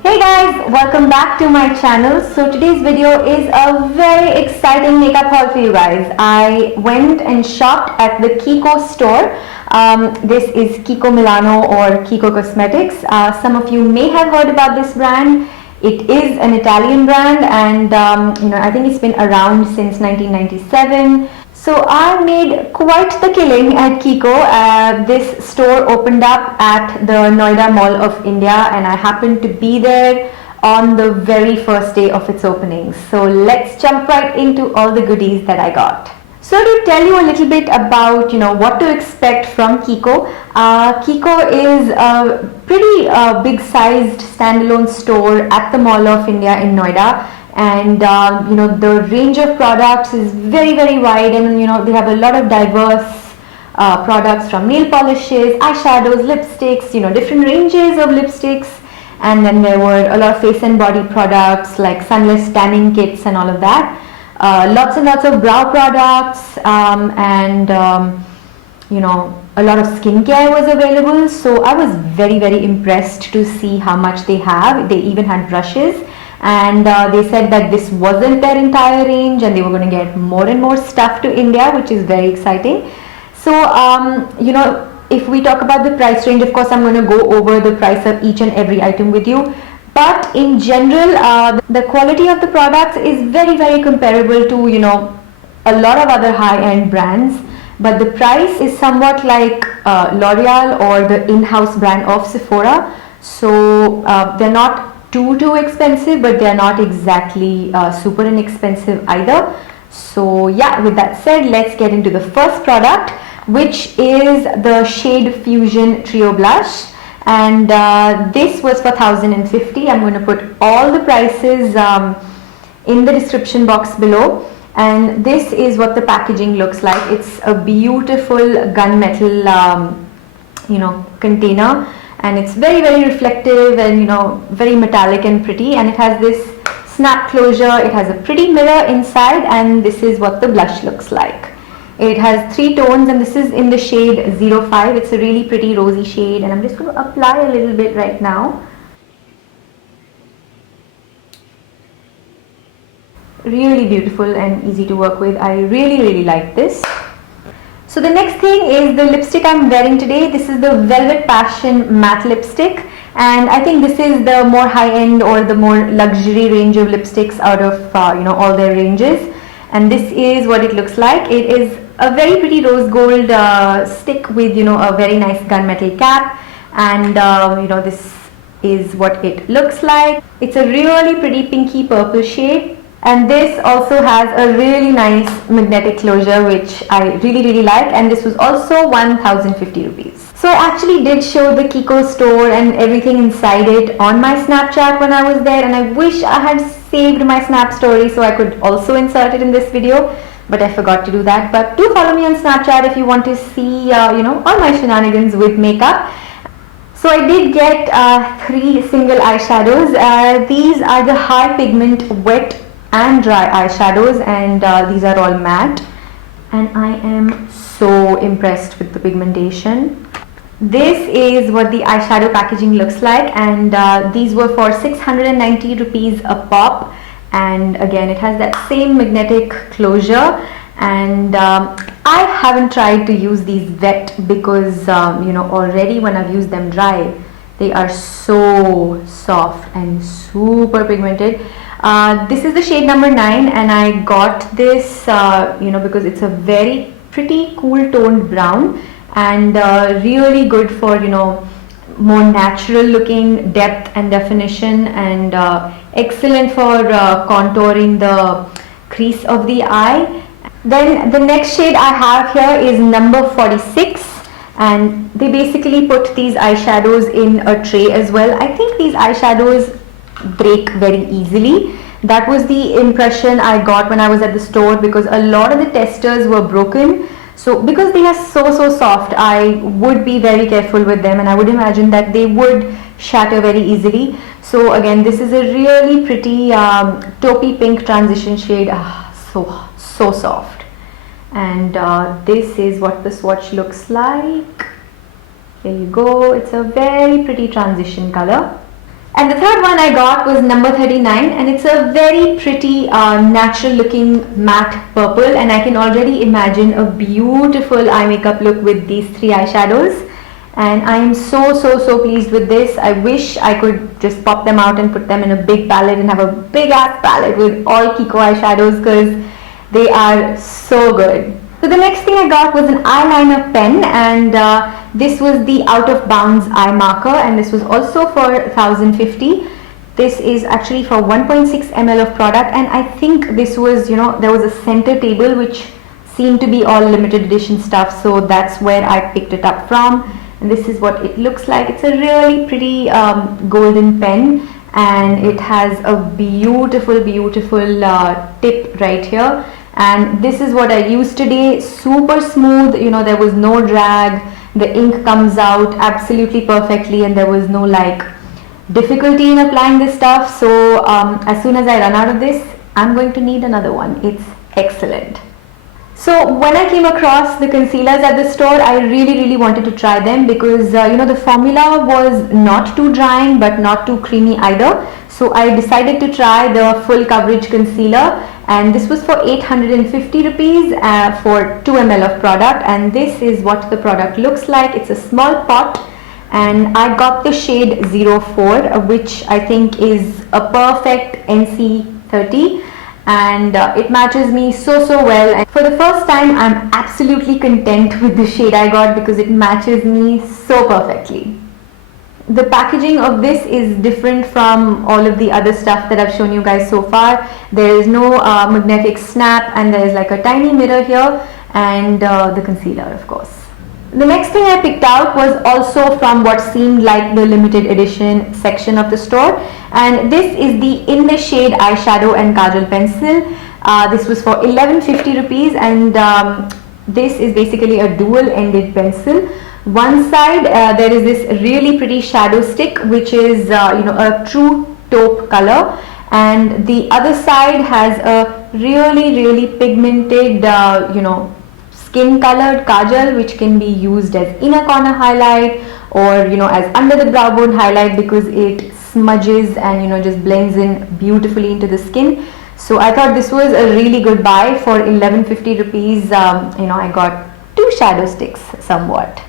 Hey guys, welcome back to my channel. So today's video is a very exciting makeup haul for you guys. I went and shopped at the Kiko store. This is Kiko Milano or Kiko Cosmetics. Some of you may have heard about this brand. It is an Italian brand and I think it's been around since 1997. So I made quite the killing at Kiko. This store opened up at the Noida Mall of India and I happened to be there on the very first day of its opening. So let's jump right into all the goodies that I got. So to tell you a little bit about what to expect from Kiko. Kiko is a pretty big sized standalone store at the Mall of India in Noida. And the range of products is very wide, and they have a lot of diverse products, from nail polishes, eyeshadows, lipsticks, different ranges of lipsticks, and then there were a lot of face and body products like sunless tanning kits and all of that. Lots and lots of brow products, and a lot of skincare was available. So I was very impressed to see how much they have. They even had brushes. And they said that this wasn't their entire range and they were going to get more and more stuff to India, which is very exciting. So if we talk about the price range, of course I'm going to go over the price of each and every item with you, but in general the quality of the products is very comparable to a lot of other high-end brands, but the price is somewhat like L'Oreal or the in-house brand of Sephora. So they're not too expensive, but they're not exactly super inexpensive either. So yeah, with that said, let's get into the first product, which is the Shade Fusion Trio Blush, and this was for 1,050. I'm going to put all the prices in the description box below. And this is what the packaging looks like. It's a beautiful gunmetal container, and it's very reflective and very metallic and pretty, and it has this snap closure. It has a pretty mirror inside, and this is what the blush looks like. It has 3 tones and this is in the shade 05. It's a really pretty rosy shade, and I'm just going to apply a little bit right now. Really beautiful and easy to work with. I really like this. So the next thing is the lipstick I'm wearing today. This is the Velvet Passion matte lipstick, and I think this is the more high-end or the more luxury range of lipsticks out of all their ranges. And this is what it looks like. It is a very pretty rose gold stick with a very nice gunmetal cap, and this is what it looks like. It's a really pretty pinky purple shade. And this also has a really nice magnetic closure, which I really like, and this was also 1,050 rupees. So I actually did show the Kiko store and everything inside it on my Snapchat when I was there, and I wish I had saved my Snap story so I could also insert it in this video, but I forgot to do that. But do follow me on Snapchat if you want to see all my shenanigans with makeup. So I did get 3 single eyeshadows. These are the High Pigment Wet and Dry eyeshadows, and these are all matte, and I am so impressed with the pigmentation. This is what the eyeshadow packaging looks like, and these were for 690 rupees a pop, and again it has that same magnetic closure. And I haven't tried to use these wet because already when I've used them dry, they are so soft and super pigmented. This is the shade number 9, and I got this because it's a very pretty cool toned brown, and really good for more natural looking depth and definition, and excellent for contouring the crease of the eye. Then the next shade I have here is number 46, and they basically put these eyeshadows in a tray as well. I think these eyeshadows break very easily. That was the impression I got when I was at the store, because a lot of the testers were broken. So because they are so soft, I would be very careful with them, and I would imagine that they would shatter very easily. So again, this is a really pretty taupey pink transition shade. So soft. And this is what the swatch looks like. There you go. It's a very pretty transition color. And the third one I got was number 39, and it's a very pretty natural looking matte purple, and I can already imagine a beautiful eye makeup look with these three eyeshadows. And I am so pleased with this. I wish I could just pop them out and put them in a big palette and have a big ass palette with all Kiko eyeshadows, because they are so good. So the next thing I got was an eyeliner pen, and this was the Out of Bounds eye marker, and this was also for 1050. This is actually for 1.6 ml of product, and I think this was, you know, there was a center table which seemed to be all limited edition stuff, so that's where I picked it up from. And this is what it looks like. It's a really pretty golden pen, and it has a beautiful tip right here. And this is what I used today. Super smooth, you know, there was no drag. The ink comes out absolutely perfectly, and there was no like difficulty in applying this stuff. So as soon as I run out of this, I'm going to need another one. It's excellent. So when I came across the concealers at the store, I really wanted to try them, because you know, the formula was not too drying but not too creamy either. So I decided to try the full coverage concealer, and this was for 850 rupees for 2 ml of product. And this is what the product looks like. It's a small pot, and I got the shade 04, which I think is a perfect NC30. And it matches me so well, and for the first time I'm absolutely content with the shade I got, because it matches me so perfectly. The packaging of this is different from all of the other stuff that I've shown you guys so far. There is no magnetic snap, and there is like a tiny mirror here, and the concealer, of course. The next thing I picked out was also from what seemed like the limited edition section of the store, and this is the In the Shade Eyeshadow and Kajal pencil. This was for 1150 rupees, and this is basically a dual-ended pencil. One side there is this really pretty shadow stick, which is you know, a true taupe color, and the other side has a really pigmented you know, skin colored kajal, which can be used as inner corner highlight, or you know, as under the brow bone highlight, because it smudges and you know, just blends in beautifully into the skin. So I thought this was a really good buy. For 1150 rupees, you know, I got 2 shadow sticks somewhat.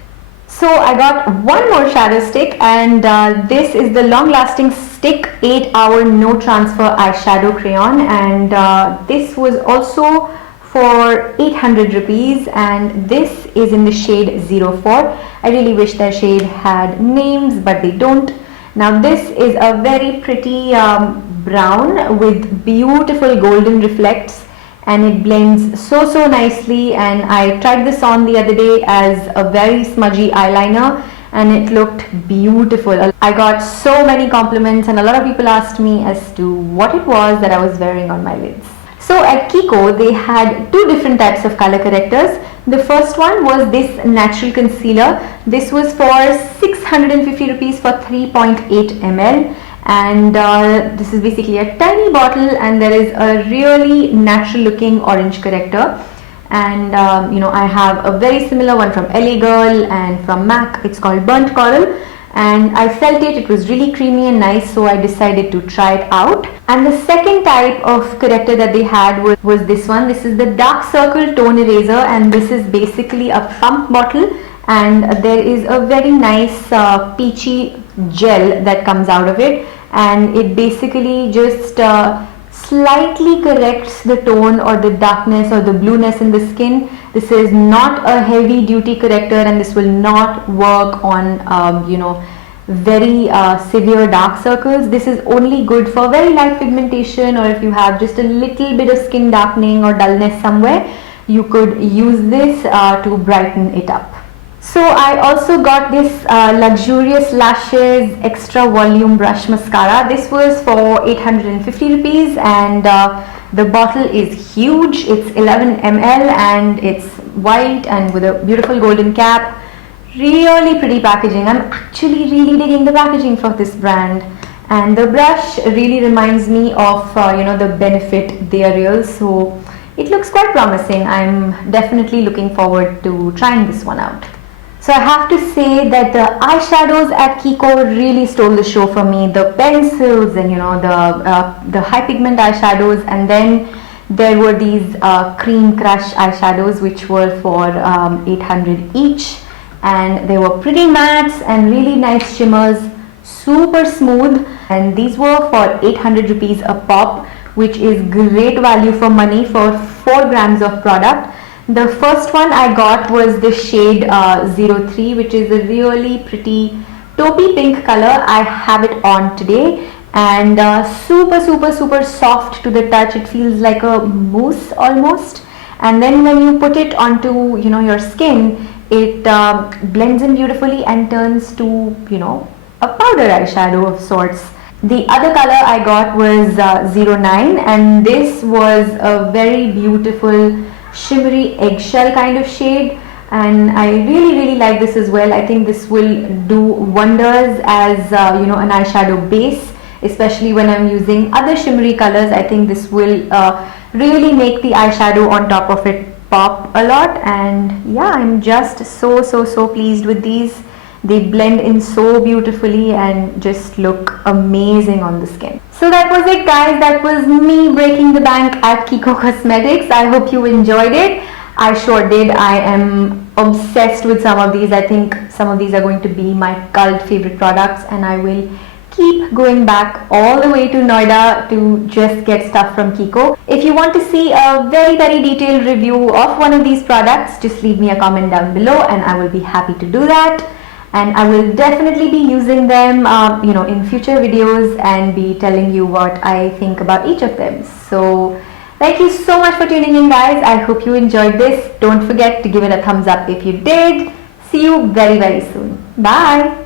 So I got one more shadow stick, and this is the long lasting stick 8-hour no transfer eyeshadow crayon, and this was also for 800 rupees, and this is in the shade 04. I really wish their shade had names, but they don't. Now this is a very pretty brown with beautiful golden reflects, and it blends so nicely. And I tried this on the other day as a very smudgy eyeliner, and it looked beautiful. I got so many compliments, and a lot of people asked me as to what it was that I was wearing on my lids. So at Kiko, they had 2 different types of color correctors. The first one was this natural concealer. This was for 650 rupees for 3.8 ml. And this is basically a tiny bottle, and there is a really natural looking orange corrector. And you know, I have a very similar one from LA Girl and from MAC. It's called Burnt Coral, and I felt it was really creamy and nice, so I decided to try it out. And the second type of corrector that they had was this one. This is the Dark Circle Tone Eraser, and this is basically a pump bottle, and there is a very nice peachy gel that comes out of it, and it basically just slightly corrects the tone or the darkness or the blueness in the skin. This is not a heavy duty corrector, and this will not work on you know, very severe dark circles. This is only good for very light pigmentation, or if you have just a little bit of skin darkening or dullness somewhere, you could use this to brighten it up. So I also got this Luxurious Lashes Extra Volume Brush Mascara. This was for 850 rupees, and the bottle is huge. It's 11 ml, and it's white and with a beautiful golden cap. Really pretty packaging. I'm actually really digging the packaging for this brand, and the brush really reminds me of you know, the Benefit They Are Real, so it looks quite promising. I'm definitely looking forward to trying this one out. So I have to say that the eyeshadows at Kiko really stole the show for me. The pencils and the high pigment eyeshadows, and then there were these cream crush eyeshadows which were for 800 each, and they were pretty mattes and really nice shimmers, super smooth, and these were for 800 rupees a pop, which is great value for money for 4 grams of product. The first one I got was the shade 03, which is a really pretty taupey pink color. I have it on today, and super soft to the touch. It feels like a mousse almost, and then when you put it onto your skin, it blends in beautifully and turns to a powder eyeshadow of sorts. The other color I got was 09, and this was a very beautiful shimmery eggshell kind of shade, and I really like this as well. I think this will do wonders as an eyeshadow base, especially when I'm using other shimmery colors. I think this will really make the eyeshadow on top of it pop a lot, and yeah, I'm just so pleased with these. They blend in so beautifully and just look amazing on the skin. So that was it, guys. That was me breaking the bank at Kiko Cosmetics. I hope you enjoyed it. I sure did. I am obsessed with some of these. I think some of these are going to be my cult favorite products, and I will keep going back all the way to Noida to just get stuff from Kiko. If you want to see a very detailed review of one of these products, just leave me a comment down below and I will be happy to do that. And I will definitely be using them in future videos and be telling you what I think about each of them. So thank you so much for tuning in, guys. I hope you enjoyed this. Don't forget to give it a thumbs up if you did. See you very soon. Bye.